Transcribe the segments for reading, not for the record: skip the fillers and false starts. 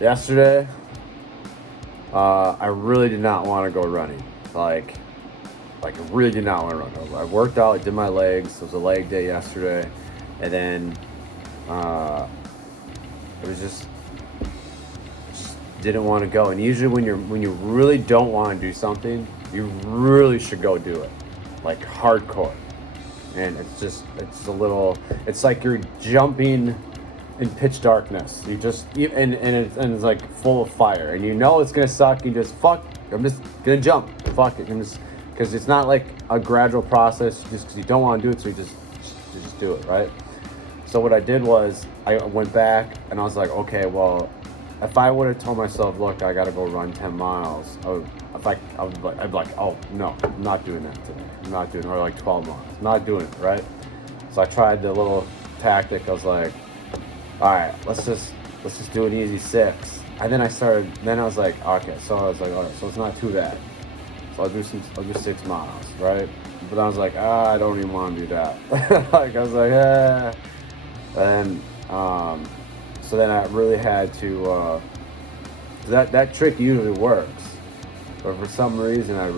Yesterday, I really did not want to go running. I really did not want to run. I worked out, I did my legs. It was a leg day yesterday, and then it was just didn't want to go. And usually, when you really don't want to do something, you really should go do it, like hardcore. And it's like you're jumping in pitch darkness. And it's like full of fire, and you know it's gonna suck. You just I'm just gonna jump. Fuck it. Because it's not like a gradual process. Just because you don't want to do it, so you just do it, right? So what I did was I went back and I was like, okay, well, if I would have told myself, look, I gotta go run 10 miles, I'd be like, oh no, I'm not doing that today. I'm not doing it. Or like 12 miles. I'm not doing it, right? So I tried the little tactic. I was like, all right, let's just do an easy 6. And then I was like, okay, so I was like, all right, so it's not too bad. So I'll do 6 miles, right? But I was like, I don't even want to do that. Like I was like, and so then I really had to. That trick usually works, but for some reason I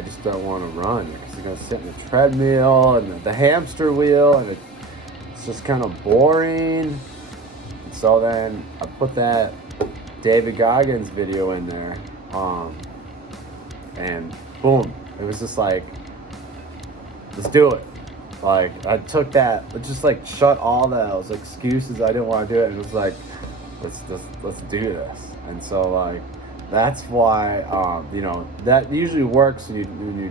just don't want to run because you're gonna sit in the treadmill and the hamster wheel, and it's just kind of boring. And so then I put that David Goggins video in there, and boom, it was just like, let's do it. Like I took that, just like shut all those excuses I didn't want to do it, and it was like, let's do this. And so like that's why that usually works when you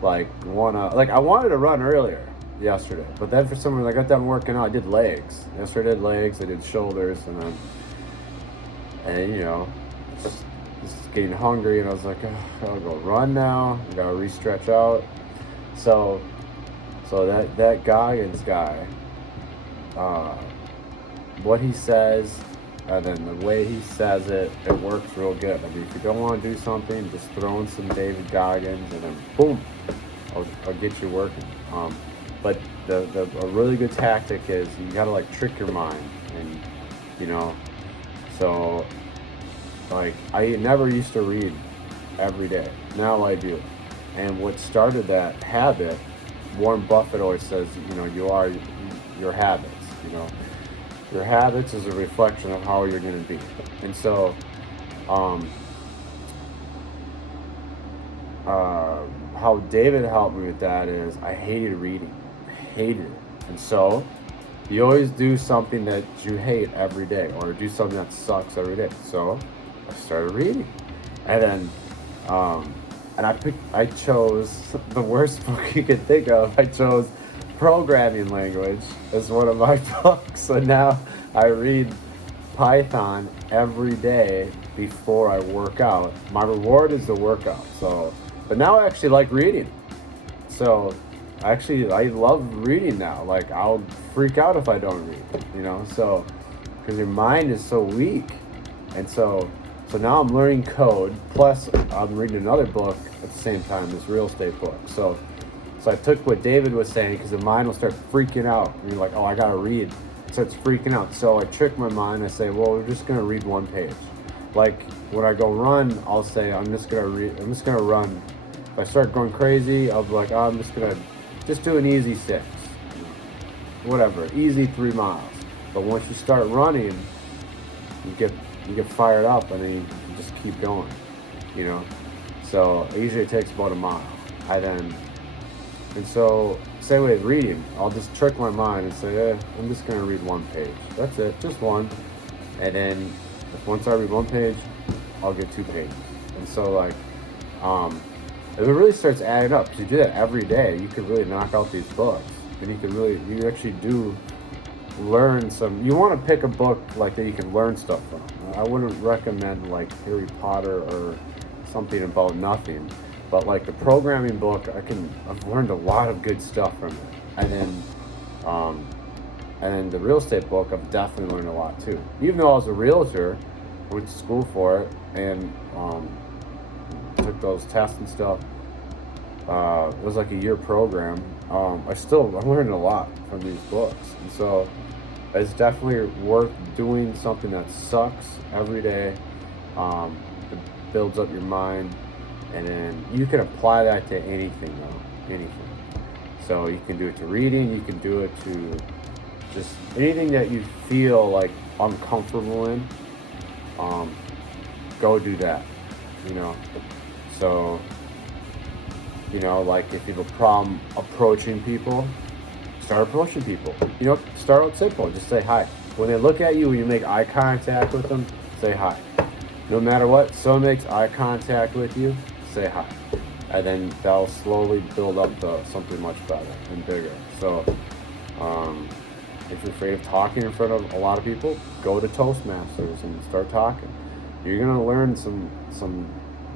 like I wanted to run earlier yesterday, but then for some reason I got done working out. I did legs yesterday. I did legs. I did shoulders, and just getting hungry, and I was like, oh, I'll go run now. I gotta re-stretch out. So that Goggins guy, what he says, and then the way he says it works real good. I mean, if you don't want to do something, just throw in some David Goggins, and then boom, I'll get you working. But a really good tactic is you gotta like trick your mind, and so like I never used to read every day. Now I do, and what started that habit, Warren Buffett always says, you are your habits. Your habits is a reflection of how you're going to be. And so, how David helped me with that is I hated reading. I hated it. And so, you always do something that you hate every day, or do something that sucks every day. So, I started reading. And then, and I chose the worst book you could think of. I chose programming language as one of my books. So now I read Python every day before I work out. My reward is the workout. But now I actually like reading. So I love reading now. Like I'll freak out if I don't read, so because your mind is so weak. And so now I'm learning code, plus I'm reading another book at the same time, this real estate book. So I took what David was saying, because the mind will start freaking out. And you're like, oh, I gotta read. It starts freaking out. So I trick my mind. I say, well, we're just gonna read one page. Like when I go run, I'll say, I'm just gonna run. If I start going crazy, I'll be like, oh, I'm just gonna do an easy 6. Whatever, easy 3 miles. But once you start running, you get fired up, and then you just keep going, So usually it takes about a mile. And so same way with reading, I'll just trick my mind and say, I'm just gonna read one page. That's it, just one. And then once I read one page, I'll get 2 pages. And so like, it really starts adding up. Because you do that every day, you could really knock out these books, and you actually do learn some. You want to pick a book like that you can learn stuff from. I wouldn't recommend like Harry Potter or something about nothing, but like the programming book, I've learned a lot of good stuff from it. And then the real estate book, I've definitely learned a lot too. Even though I was a realtor, went to school for it, and took those tests and stuff. It was like a year program. I learned a lot from these books, and so it's definitely worth doing something that sucks every day. It builds up your mind, and then you can apply that to anything though, anything. So you can do it to reading, you can do it to just anything that you feel like uncomfortable in. Um, Go do that, you know. So, like if you have a problem approaching people, start approaching people. Start out simple. Just say hi. When they look at you, when you make eye contact with them, say hi. No matter what, someone makes eye contact with you, say hi. And then that'll slowly build up to something much better and bigger. So, if you're afraid of talking in front of a lot of people, go to Toastmasters and start talking. You're gonna learn some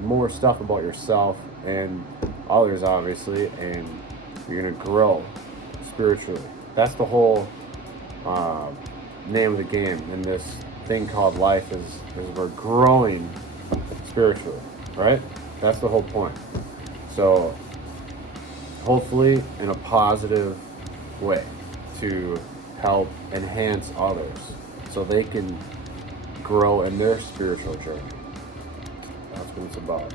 more stuff about yourself and others, obviously, and you're gonna grow spiritually. That's the whole name of the game in this thing called life is we're growing spiritually, right? That's the whole point. So hopefully in a positive way to help enhance others so they can grow in their spiritual journey. That's what it's about.